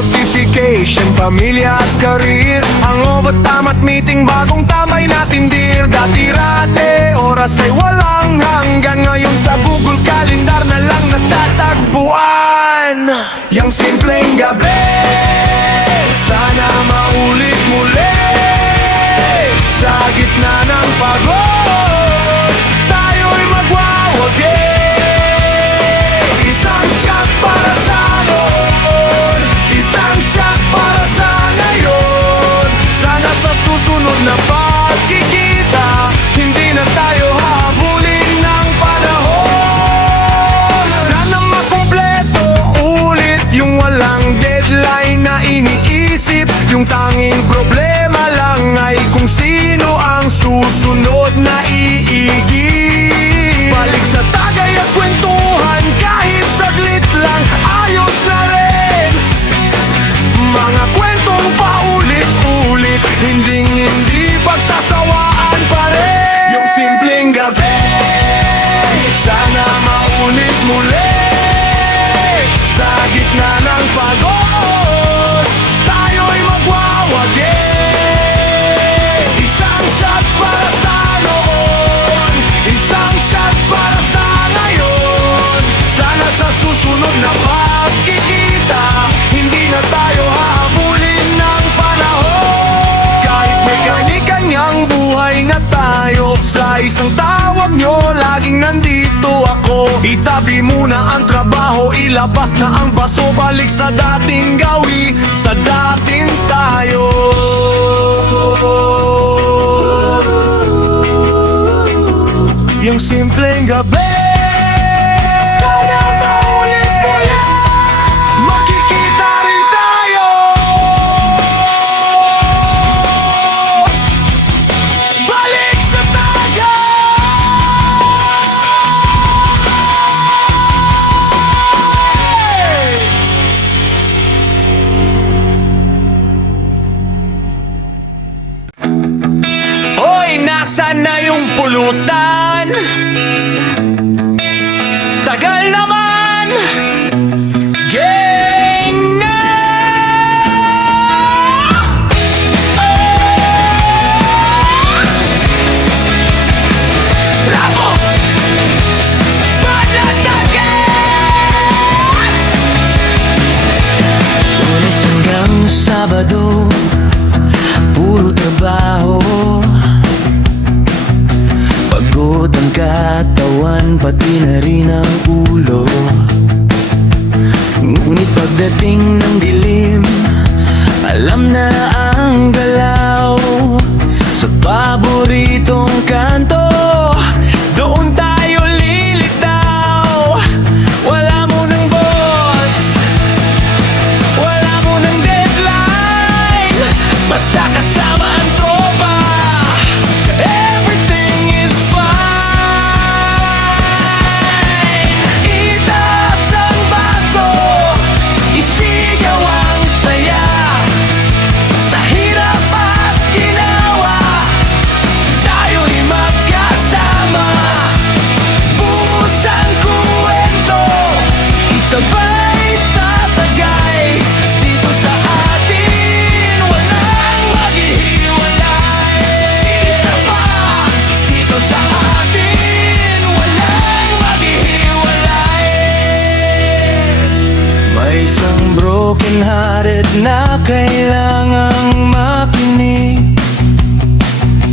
notification, pamilya at karir. Ang overtime at meeting, bagong tamay natin dear. Dati-rate, oras ay walang hanggan. Ngayon sa Google Calendar na lang natatagpuan. Yang simpleng gabi, sana maulit muli. Sa gitna ng pagod, tayo'y magwawagi. Isang shot para sa noon, isang shot para sa ngayon. Sana sa susunod na pagkikita, hindi na tayo habulin ng panahon. Sana makumpleto ulit yung walang deadline na iniisip. Yung tanging problema lang ay kung sino ang susunod na iigib. Balik sa tagay at kwentuhan, kahit saglit lang, ayos na rin. Mga kwentong paulit-ulit, hindi pagsasawaan pa rin. Yung simpleng gabi, sana maulit muli. Sa gitna ng pagod, tayo'y magwawagi. Isang shot para sa noon, isang shot para sa ngayon. Sana sa susunod na pagkikita, hindi na tayo hahabulin ng panahon. Kahit may kani-kanyang buhay na tayo, sa isang tawag nyo, laging nandito ako. Itabi muna ang trabaho, ilabas na ang baso. Balik sa dating gawi, sa dating tayo. Yung simpleng gabi, sana maulit muli. Makikita rin tayo. Balik sa tayo. Hoy, nasaan na yung pulutan? Tagal naman! Gang na! Bravo! Panatagan! Lunes hanggang Sabado, puro trabaho. Pagod ang katawan, pati na rin ang ulo. Ngunit pagdating ng dilim, alam na ang galaw. Sa paboritong kanto, doon tayo lilitaw. Wala mo ng boss, wala mo ng deadline. Basta kasama ang tropa, everything is fine. Itaas ang baso, isigaw ang saya. Sa hirap at ginawa, tayo'y magkasama. Buhos ang kwento, isabay sa tagay. Dito sa atin, walang maghihiwalay. Isa pa, dito sa atin, walang maghihiwalay. May isang broken hearted na kailangang makinig.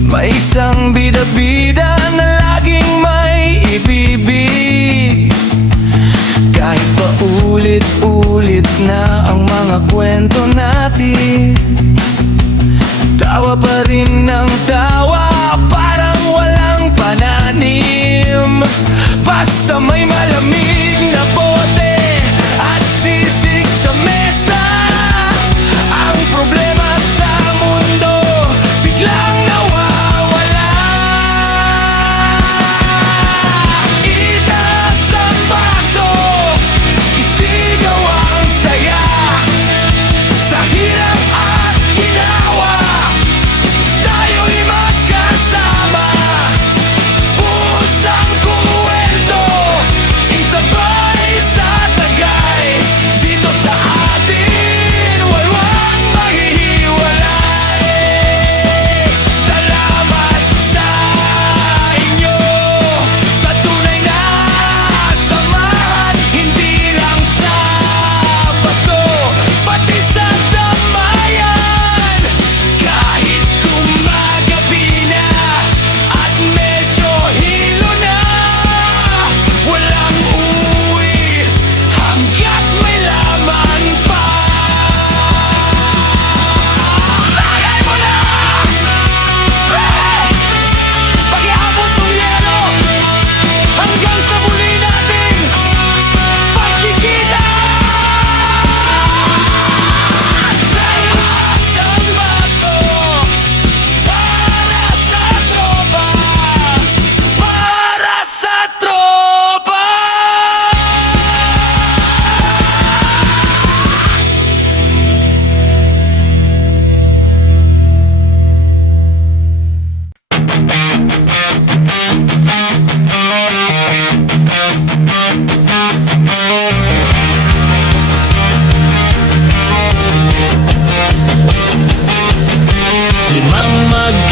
May isang bida-bida na laging may ibibig. Kahit pa ulit-ulit na ang mga kwento natin, tawa pa rin ng tawa, parang walang pananim. Basta may malamig na bote at sisig sa mesa, ang problema sa mundo biglang nawawala. Itaas ang baso, isigaw ang saya. Sa hirap at ginawa, tayo'y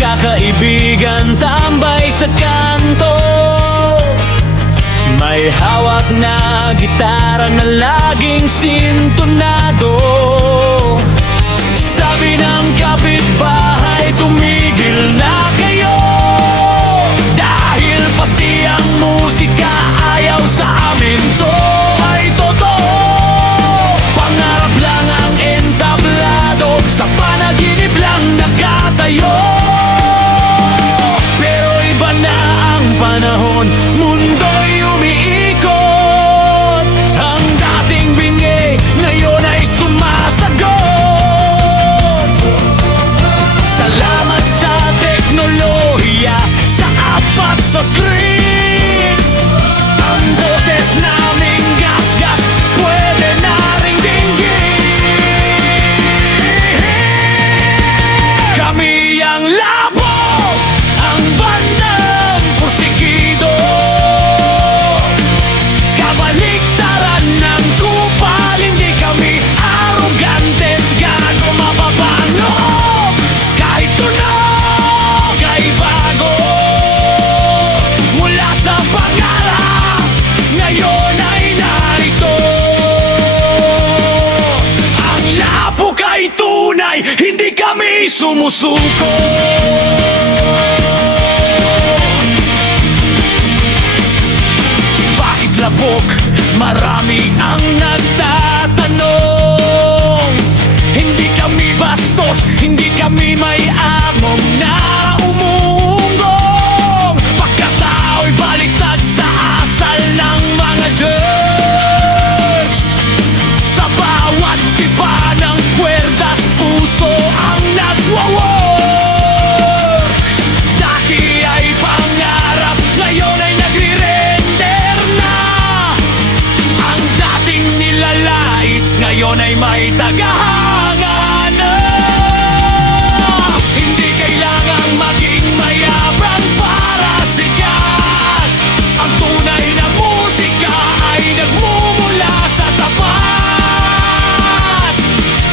magkakaibigan tambay sa kanto. May hawak na gitara na laging sintonado. Sabi ng kapitbahay, tumigil na kayo, dahil pati ang musika ayaw sa amin. To ay totoo, pangarap lang ang entablado, sa panaginip lang nakatayo. Pero iba na ang panahon, mundo'y umiikot. Ang dating bingi ngayon ay sumasagot. Salamat sa teknolohiya, sa apat sa screen. Ang boses naming gas-gas pwede na ring dinggin. Kami ang labo, ang bandang Porsigido. Kabaliktaran ng kupal, hindi kami arrogante, gago mapapano. Kahit tunog ay bago, mula sa pangarap, ngayon ay narito. Ang labo kay tunay, hindi kami sumusuko. Bakit labok? Marami ang nagtatanong. Hindi kami bastos, hindi kami may among na umuunggong. Pagkatao'y baliktad sa asal ng mga jerks. Sa bawat tipa ng kwerdas, puso ang nagwawork. Dati ay pangarap, ngayon ay nagre-render na. Ang dating nilalait, ngayon ay may tagahanga na. Hindi kailangang maging mayabang para sikat. Ang tunay na musika ay nagmumula sa tapat.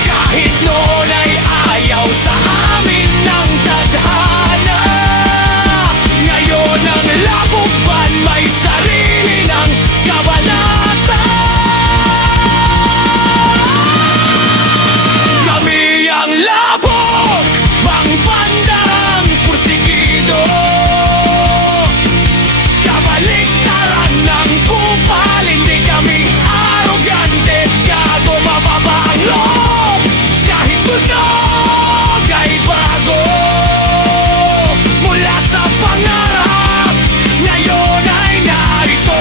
Kahit noon ay ayaw sa amin ng tadhana, ngayon ang labuban may sarili ng kabanata. Kami ang labog, ang bandang Porsigido. Kabaliktaran ng kupal, hindi kami arrogante, gago mababa ang loob. Kahit tunog ay bago, mula sa pangarap, ngayon ay narito.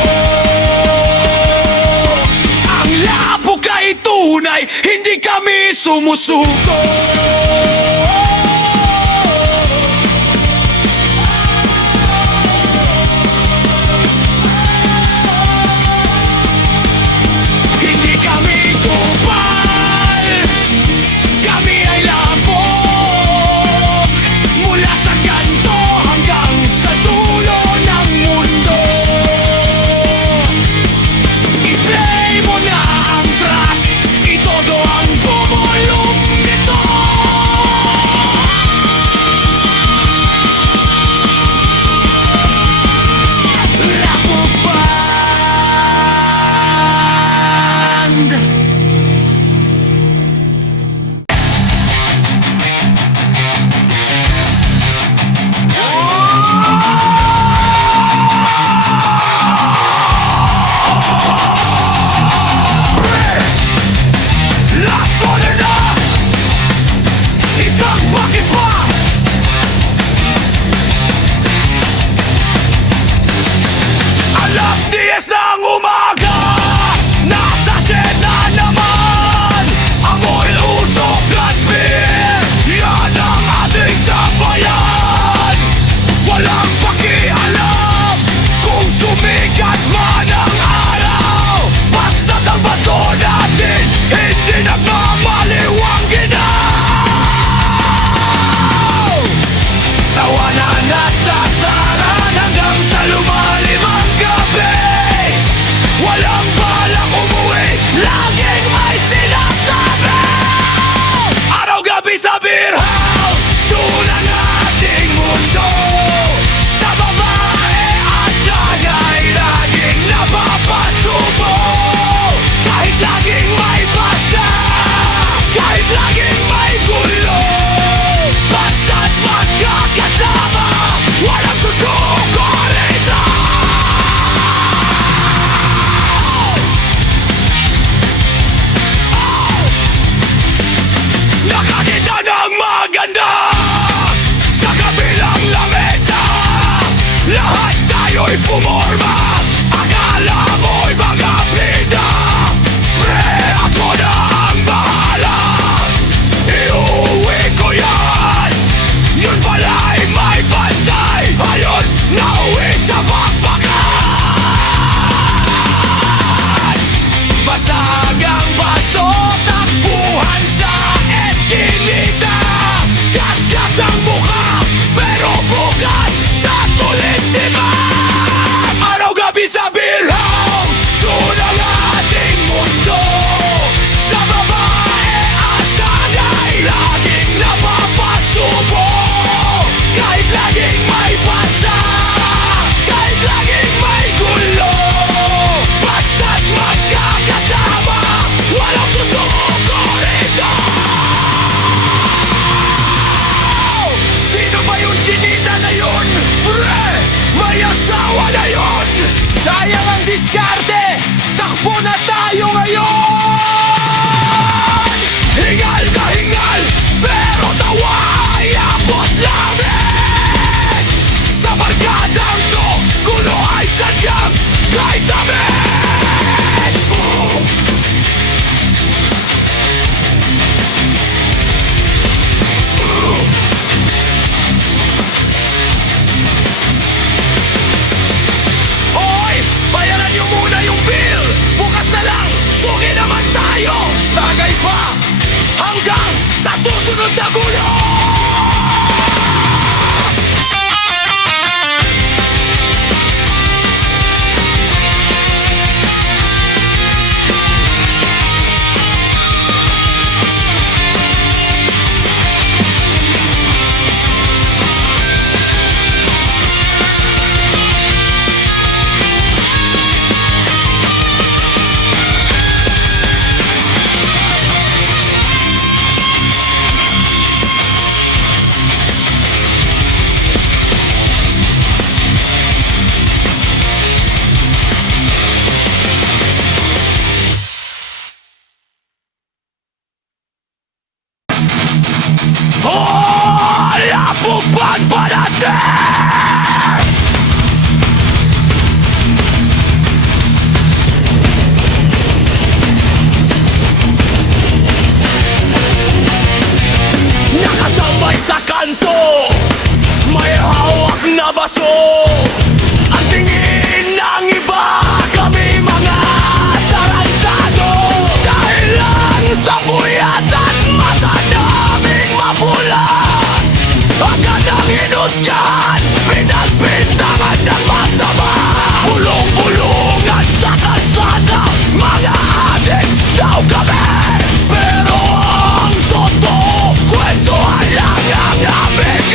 Ang labo kay tunay, hindi kami sumusuko. Hindi kami kupal, kami ay labog. Mula sa kanto hanggang sa dulo ng mundo. I-play mo na ang track, itodo ang volume nito. Lapo Band. Last corner na, isang bakit pa. Alas 10 ng umaga, nasa shed na naman. Amoy usok at beer, yan ang ating tambayan. Walang pakialam kung sumikat man ang araw, basta't ang baso natin hindi nagmamaliwang ginaw. Tawanan at tasaran hanggang sa lumalim ang gabi. Walang balak umuwi, laging may sinasabi. Araw-gabi sa beer house, doon ang ating ng maganda sa kabilang lamesa. Lahat tayo'y pumorma, akala mo'y mga bida. Pre, ako na ang bahala, iuwi ko yan. Yun pala'y may bantay, ayun, nauwi sa bakbakan. Basag ang baso, takbuhan sa eskinita. Gasgas ang mukha, pero bukas siya tulit diba? Araw-gabi sa beer house, doon ang ating mundo. Sa babae at tagay, laging napapasubo. Kahit laging may pasa, kahit laging may gulo, basta't magkakasama, walang susuko rito. Sino ba yung chinita na yun? Pre, may asawa na yun. Sayang ang diskarte, takbo na tayo ngayon. Hingal na hingal, pero tawa ay abot lamig. Sa barkadang to, gulo ay sadyang kahit tamis. Hoy! Bayaran niyo muna yung bill! Bukas na lang, sugi naman tayo! Tagay pa! Hanggang sa susunod na gulo! Oh, lapupan pa natin! Nakatambay sa kanto, may hawak na baso. Ang tingin ng iba, kami mga tarantado. Dahil lang sa buyat at mata naming mapula, agad ang hinusgan, pinagbintangan ng masama. Bulong-bulungan sa kalsada, mga adik daw kami. Pero ang totoo, kwentuhan lang ang aming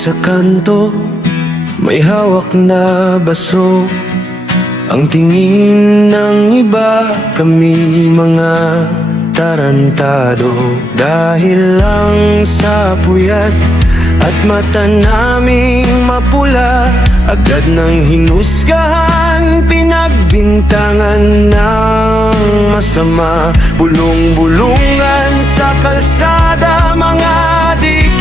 sa kanto, may hawak na baso. Ang tingin ng iba, kami mga tarantado. Dahil lang sa puyat at mata naming mapula, agad nang hinusgahan, pinagbintangan ng masama. Bulong-bulungan sa kalsada, mga adik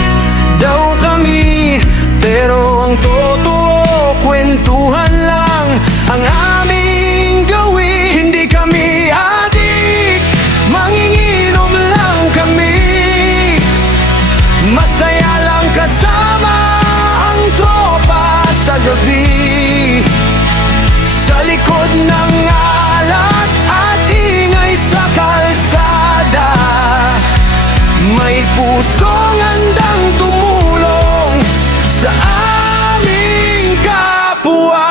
daw kami. Pero ang totoo, kwentuhan lang ang aming gawin. Hindi kami adik, manginginom lang kami. Masaya lang kasama ang tropa sa gabi. Sa likod ng alat at ingay sa kalsada, may pusong handang tumulong sa aming kapwa.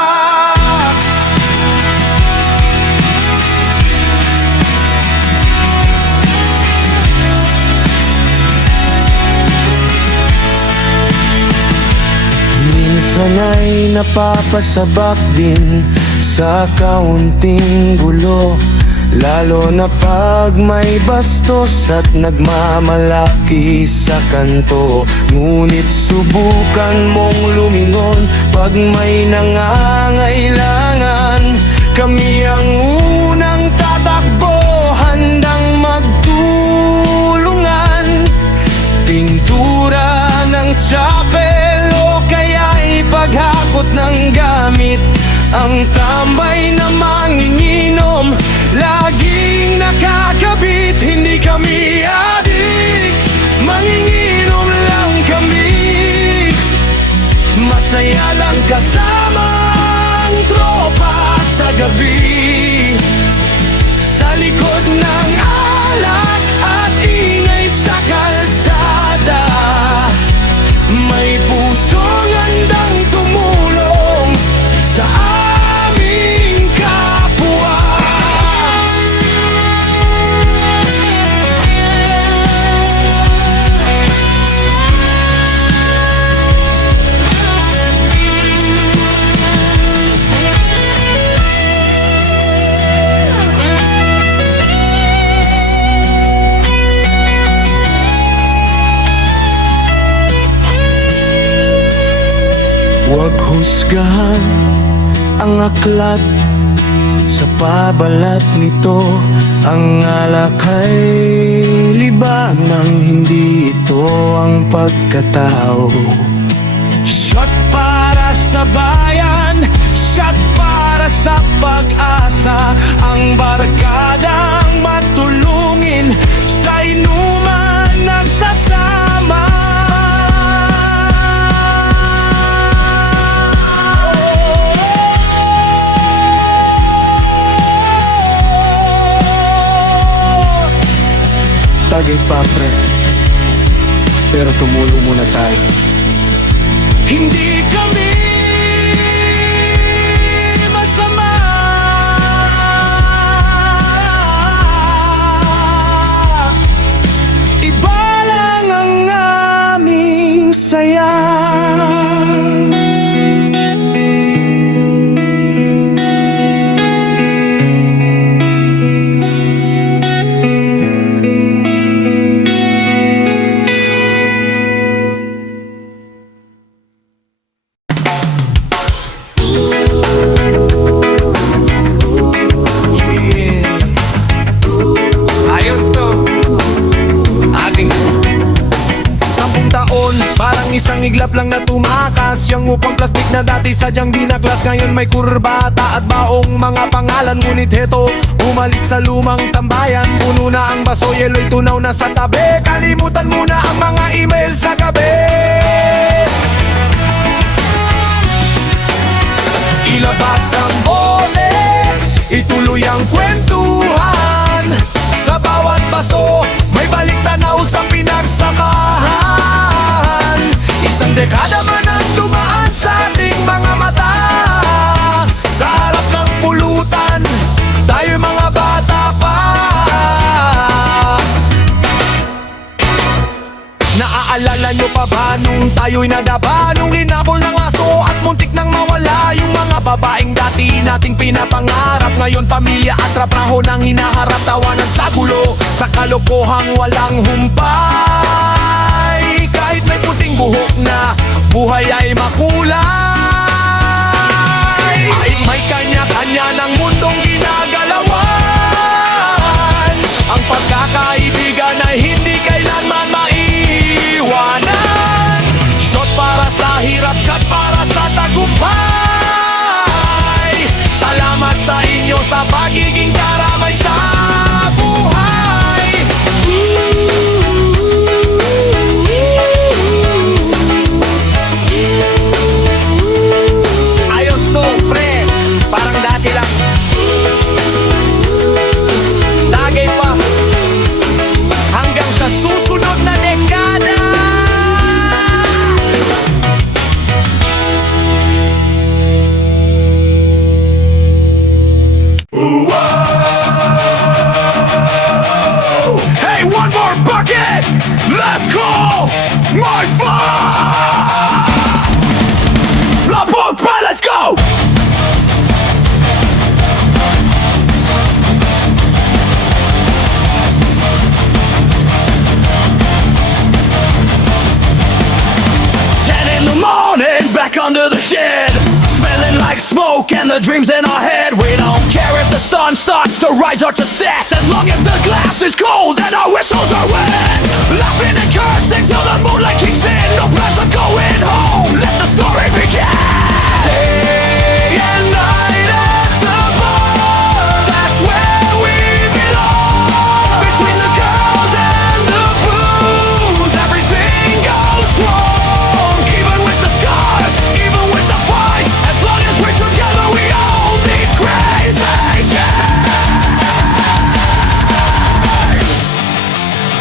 Minsan ay napapasabak din sa kaunting gulo, lalo na pag may bastos at nagmamalaki sa kanto. Ngunit subukan mong lumingon pag may nangangailangan. Kami ang unang tatakbo, handang magtulungan. Pintura ng chapel o kaya'y paghakot ng gamit. Ang tambay na manginginom, laging nakakabit. Hindi kami adik, manginginom lang kami. Masaya lang kasama ang tropa sa gabi. Sa likod ng alak at ingay sa kalsada, may pusong handang tumulong sa aming kapwa. Huwag husgahan ang aklat sa pabalat nito. Ang alak ay libanang, hindi ito ang pagkatao. Shot para sa bayan, shot para sa pag-asa. Ang barkadang matulungin, sa inuman nagsasama. Tagay pa, pre, pero tumulong muna tayo. Hindi kami masama, iba lang ang aming saya. Isang iglap lang na tumakas, yung upang plastik na dati sadyang dinaklas. Ngayon may kurbata at baong mga pangalan. Ngunit heto, bumalik sa lumang tambayan. Puno na ang baso, yelo'y tunaw na sa tabi. Kalimutan muna ang mga email sa gabi. Ilabas ang bote, ituloy ang kwentuhan. Sa bawat baso, may balik tanaw sa pinagsamahan. Isang dekada man ang dumaan sa ating mga mata. Sa harap ng pulutan, tayo mga bata pa. Naaalala nyo pa ba nung tayo'y nadaba? babaeng dati nating pinapangarap. Ngayon pamilya at trabaho nang hinaharap. Tawanan sa gulo, sa kalokohang walang humpay. Kahit may puting buhok na, buhay ay makulay. Kahit may kanya-kanya ng mundong ginagalawan, ang pagkakaibigan ay hindi kailanman maiiwanan. Shot para sa hirap, shot para sa tagumpay. Salamat sa inyo sa pagiging karamay sa buhay. Ayos to, pre. Parang dati lang. Tagay pa hanggang sa susunod na dekada. Hey, one more bucket! Let's call my fun! La Pogba, let's go! In the morning, back under the shed, smelling like smoke and the dreams in our head. We don't care if the sun starts to rise or to set, as long as the glass is cold and our whistles are wet. Laughing and cursing till the moonlight kicks in. No plans of going home, let the story begin. Day and night at the bar, that's where we belong. Between the girls and the booze, everything goes wrong. Even with the scars, even with the fight, as long as we're together we own these crazy chains.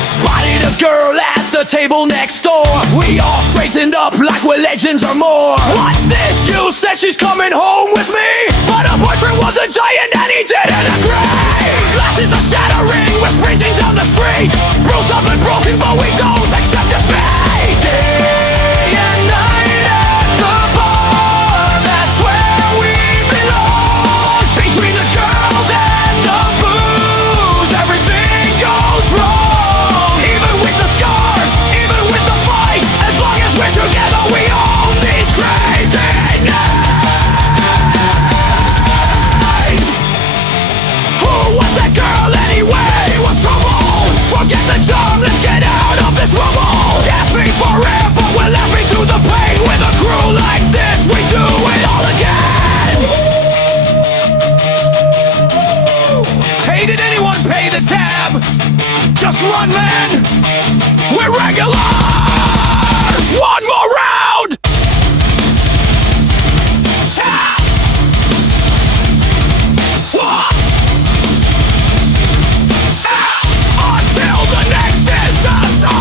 Spotted a girl at the table next door. We all straightened up like we're legends or more. What's this? You said she's coming home with me, but her boyfriend was a giant and he didn't agree. Glasses are shattering, we're sprinting down the street, bruised up and broken, but we don't accept defeat. Day and night at the bar, that's where we belong. Between the girls and the booze, everything goes wrong. Even with the scars, even with the fight, as long as we're together we own these crazy nights. Who was that girl anyway? She was trouble. Forget the charm, let's get out of this rubble. Gasping for air, but we're laughing through the pain. With a crew like this, we do it all again. Hey, did anyone pay the tab? Just run, man. We're regulars. One more round. Ah! Wah! Until the next disaster.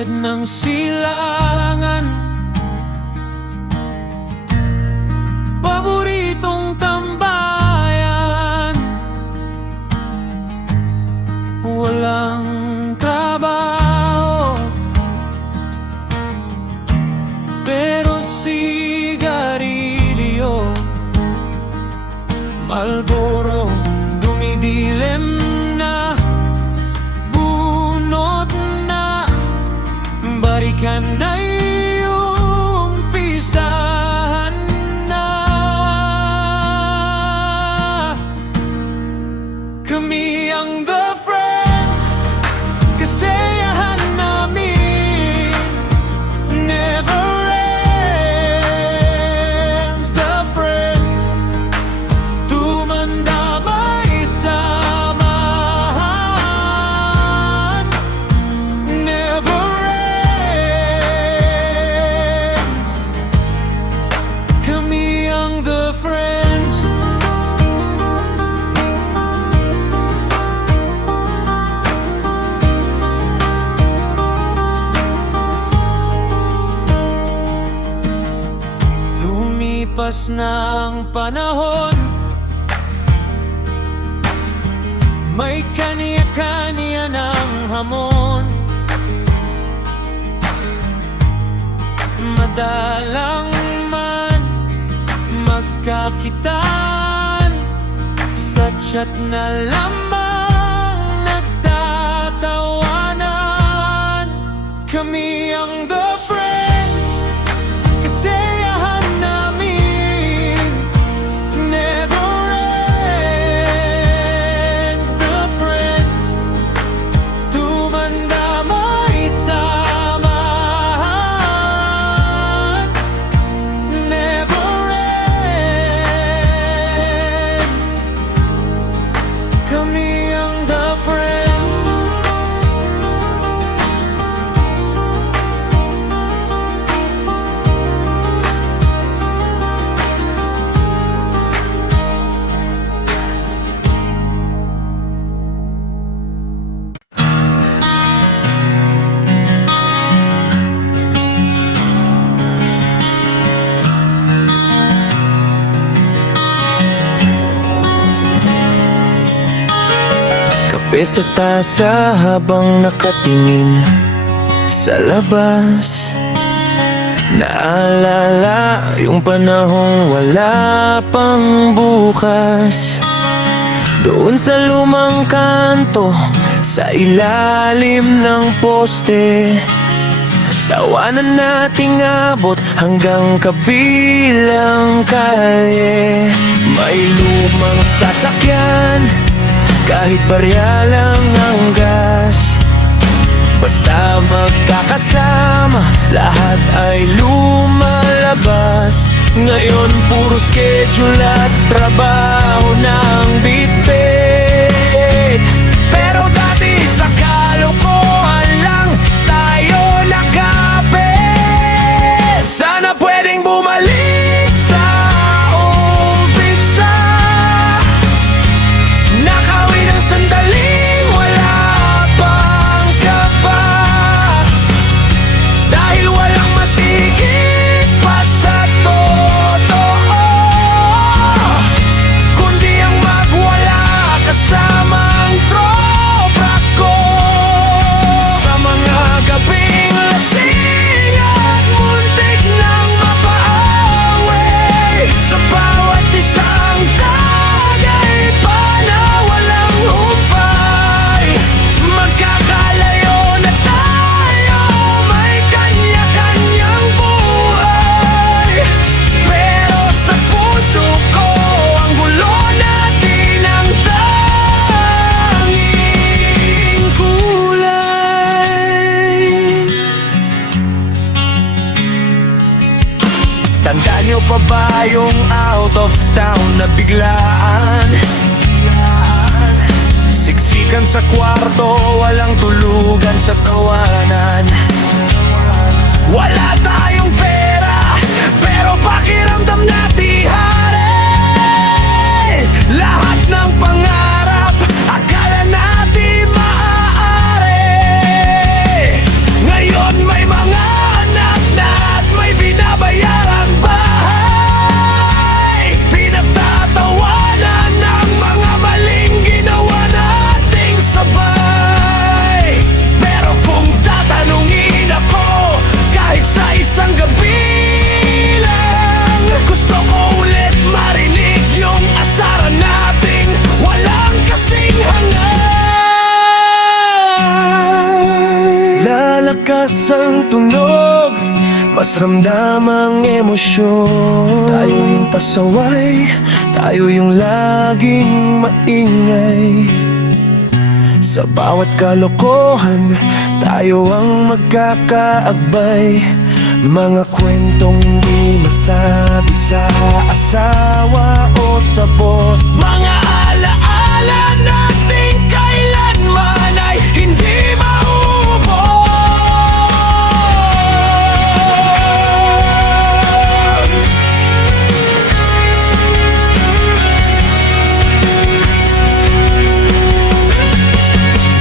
gilid ng silangan, paboritong tambayan. Walang trabaho, pero sigarilyo, Marlboro, dumidilim na, bunot na, barikan na umpisahan na. Kami ang The Friends, kasayahan namin never ends. The Friends, tumanda may samahan, never ends. Kami ang The Friends. Lumipas na ang panahon, may kaniya-kaniya ng hamon. Madalang man magkakitaan, sa chat na lamang nagtatawanan. Kami ang The Friends, kasayahan namin never ends. The Friends, tumanda may samahan, never ends. Kami ang The Friends. Kape sa tasa habang nakatingin sa labas, naalala yung panahong wala pang bukas. Doon sa lumang kanto, sa ilalim ng poste, tawanan nating abot hanggang kabilang kalye. May lumang sasakyan, kahit barya lang ang gas, basta magkakasama, lahat ay lumalabas. Ngayon puro schedule at trabaho ng bitbit, pero dati sa kalokohan lang tayo nakabit. Sana pwedeng bumalik sa umpisa, nakawin ang sandaling wala pang kaba, dahil walang masigit pa sa totoo, kundi ang magwala kasama ang tropa ko. Sa mga gabing lasing at muntik nang mapaawi, sa bawat isang tagay pa na walang humpay, magkakalayo na tayo, may kanya-kanyang buhay, pero sa puso ko ang gulo natin ang tanging kulay. Tandaan niyo pa ba yung out of town na biglaan? Siksikan sa kwarto, walang tulugan sa tawanan. Wala tayong pera, pero pakiramdam na di hari. Lahat ng pangarap, akala natin maaari. Ngayon Pasramdam ang emosyon. Tayo yung pasaway, tayo yung laging maingay. Sa bawat kalokohan, tayo ang magkakaakbay. Mga kwentong hindi masabi sa asawa o sa boss. Mga alaala nating kailanman ay hindi maubos.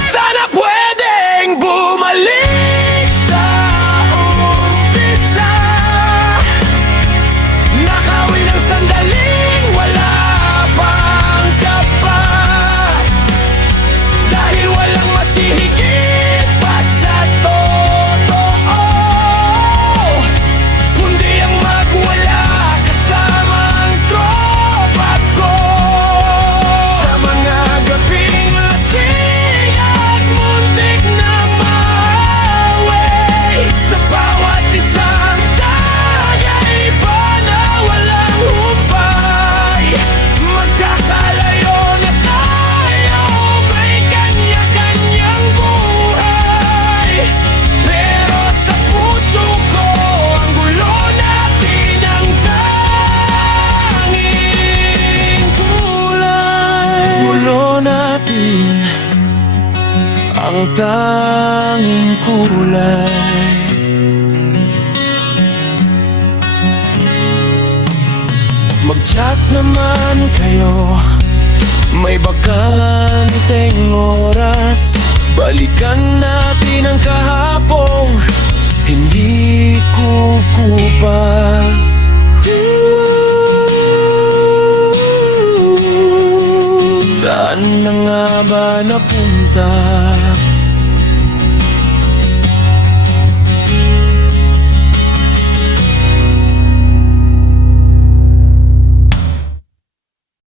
Sana pwedeng bumalik sa umpisa. Nakawin ng sandaling wala pang kapa. Dahil walang masihigit pa sa totoo, kundi ang magwala kasama ang tropa ko. Sa mga gabing lasing at muntik na maaway, sa bawat isang tagaiba na walang humpay. Magkakalayo na tayo, may kanya-kanyang buhay. Pero sa puso ko, ang gulo natin ang tanging kulay. Gulo natin ang tanging kulay. Mag-chat naman kayo, may bakanteng oras. Balikan natin ang kahapong hindi kukupa.